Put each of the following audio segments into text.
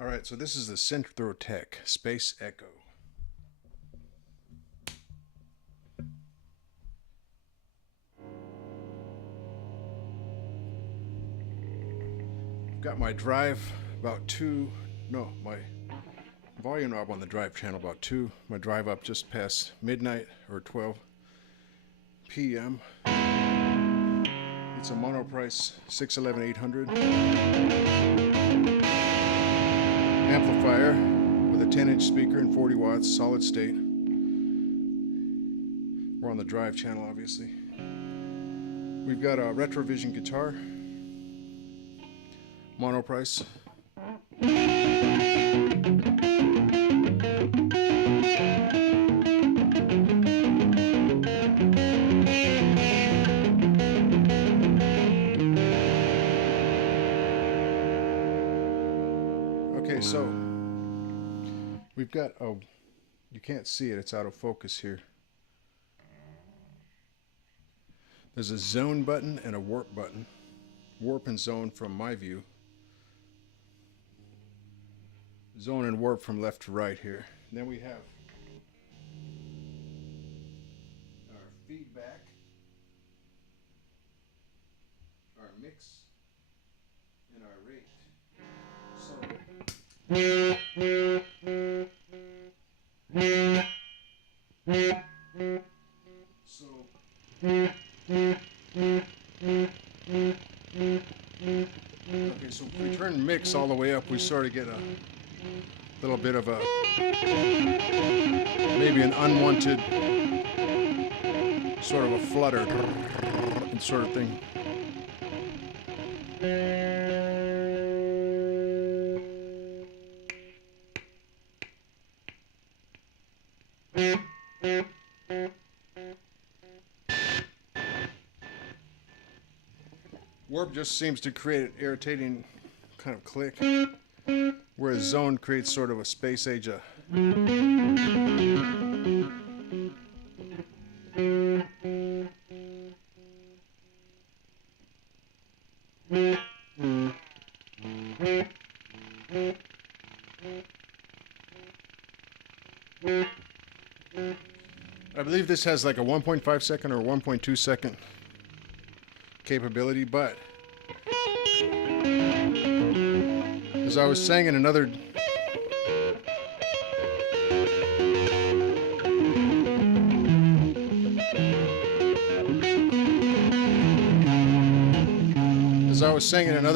Alright, so this is the Synthrotek Space Echo. I've got my drive about 2, no, my volume knob on the drive channel about 2, my drive up just past midnight or 12 p.m. It's a monoprice 611-800 amplifier with a 10-inch speaker and 40 watts solid state. We're on the drive channel, obviously. We've got a Retrovision guitar, monoprice. Okay, so we've got a, you can't see it, it's out of focus here. There's a zone button and a warp button. Warp and zone from my view. Zone and warp from left to right here. And then we have our feedback, our mix, and our rate. Okay, so if we turn mix all the way up, we sort of get a little bit of a, maybe an unwanted sort of a flutter sort of thing. Warp just seems to create an irritating kind of click, whereas zone creates sort of a space age. I believe this has like a 1.5 second or 1.2 second capability, but as I was saying in another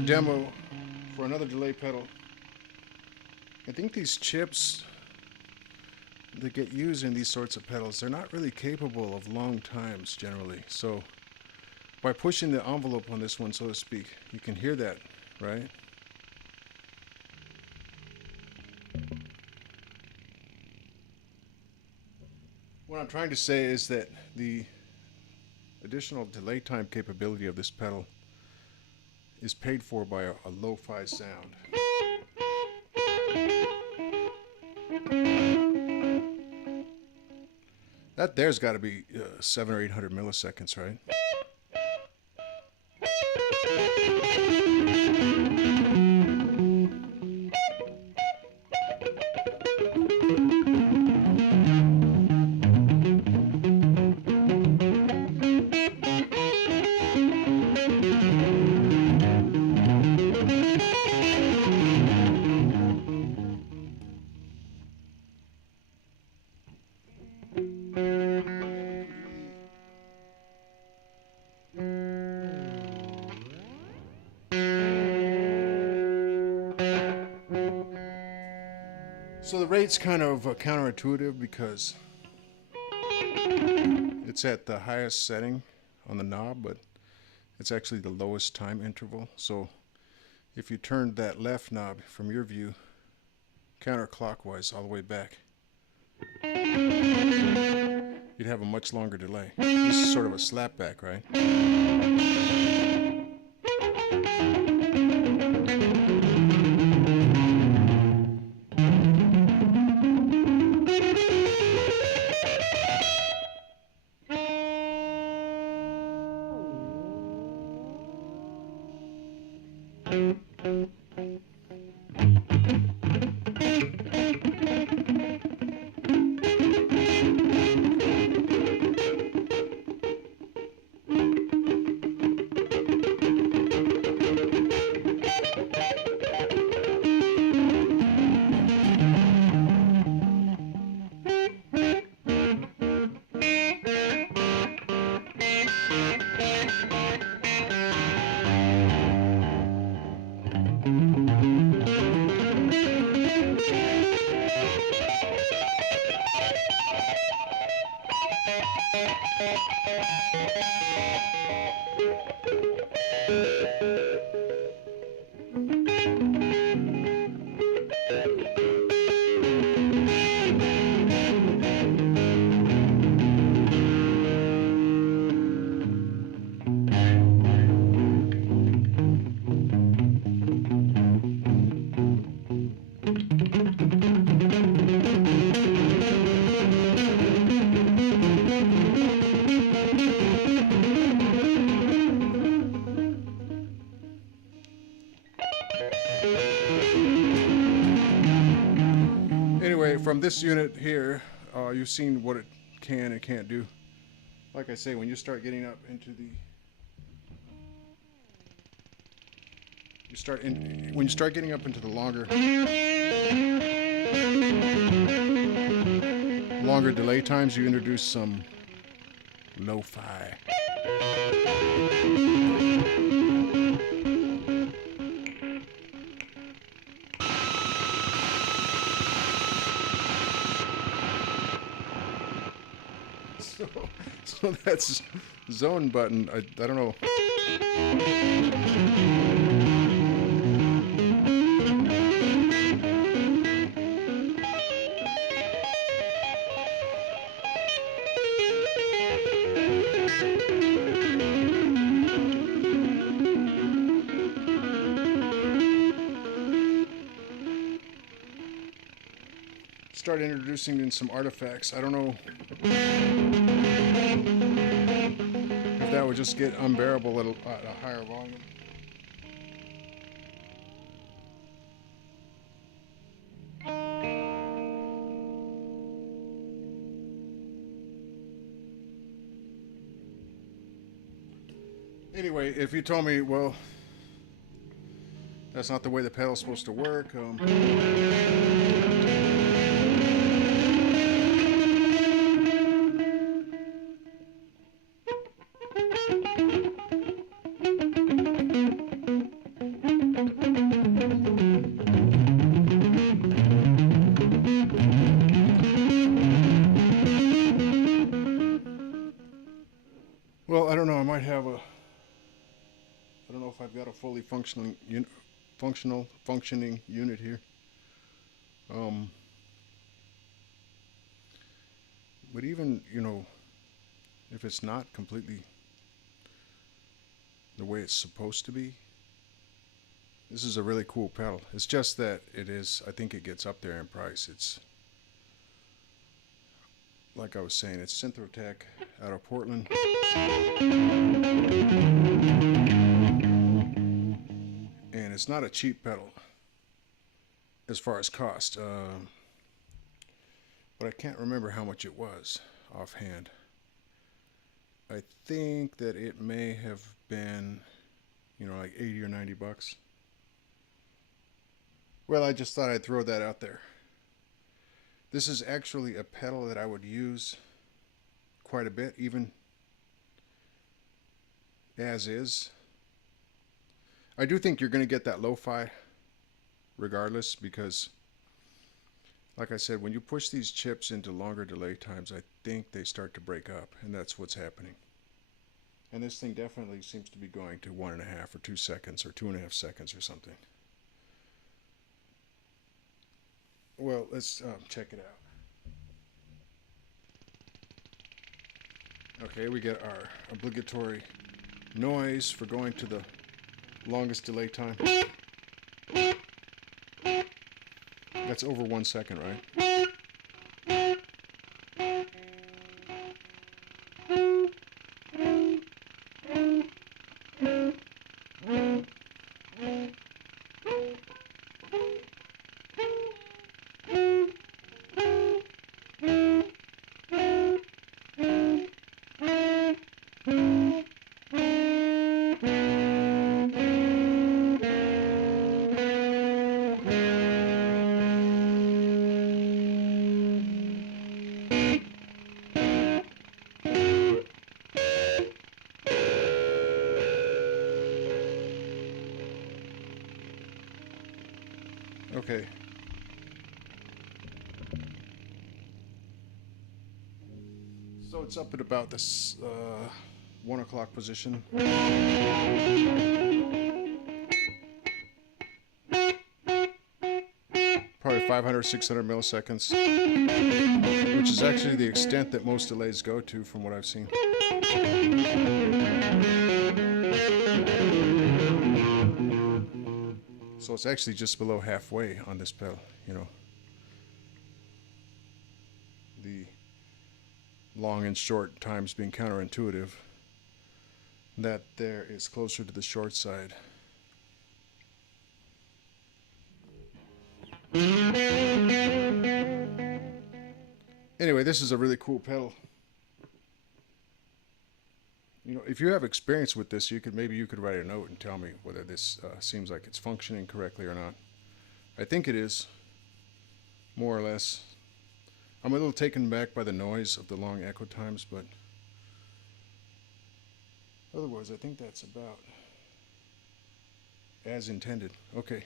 demo for another delay pedal, I think these chips that get used in these sorts of pedals, they're not really capable of long times generally. So by pushing the envelope on this one, so to speak, you can hear that, right? What I'm trying to say is that the additional delay time capability of this pedal is paid for by a lo-fi sound. That there's got to be 700 or 800 milliseconds, right? So the rate's kind of counterintuitive because it's at the highest setting on the knob, but it's actually the lowest time interval. So if you turned that left knob from your view counterclockwise all the way back, you'd have a much longer delay. This is sort of a slapback, right? Anyway, from this unit here, you've seen what it can and can't do. Like I say, when you start getting up into the when you start getting up into the longer delay times, you introduce some lo-fi. So that's zone button. I don't know. Start introducing in some artifacts. I don't know if that would just get unbearable at a higher volume. Anyway, if you told me, well, that's not the way the pedal's supposed to work, well, I don't know. I might have a. I don't know if I've got a fully functioning unit here. But even, you know, if it's not completely the way it's supposed to be, this is a really cool pedal. It's just that it is, I think it gets up there in price. It's, like I was saying, it's Synthrotek out of Portland. And it's not a cheap pedal as far as cost. But I can't remember how much it was offhand. I think that it may have been, you know, like 80 or 90 bucks. Well, I just thought I'd throw that out there. This is actually a pedal that I would use quite a bit, even as is. I do think you're going to get that lo-fi regardless, because like I said, when you push these chips into longer delay times, I think they start to break up, and that's what's happening. And this thing definitely seems to be going to 1.5 or 2 seconds or 2.5 seconds or something. Well, let's check it out. Okay, we get our obligatory noise for going to the longest delay time. That's over 1 second, right? Okay. So it's up at about this 1 o'clock position. Probably 500, 600 milliseconds, which is actually the extent that most delays go to from what I've seen. So it's actually just below halfway on this pedal, you know. The long and short times being counterintuitive, that there is closer to the short side. Anyway, this is a really cool pedal. You know, if you have experience with this, maybe you could write a note and tell me whether this seems like it's functioning correctly or not. I think it is, more or less. I'm a little taken back by the noise of the long echo times, but otherwise I think that's about as intended. Okay.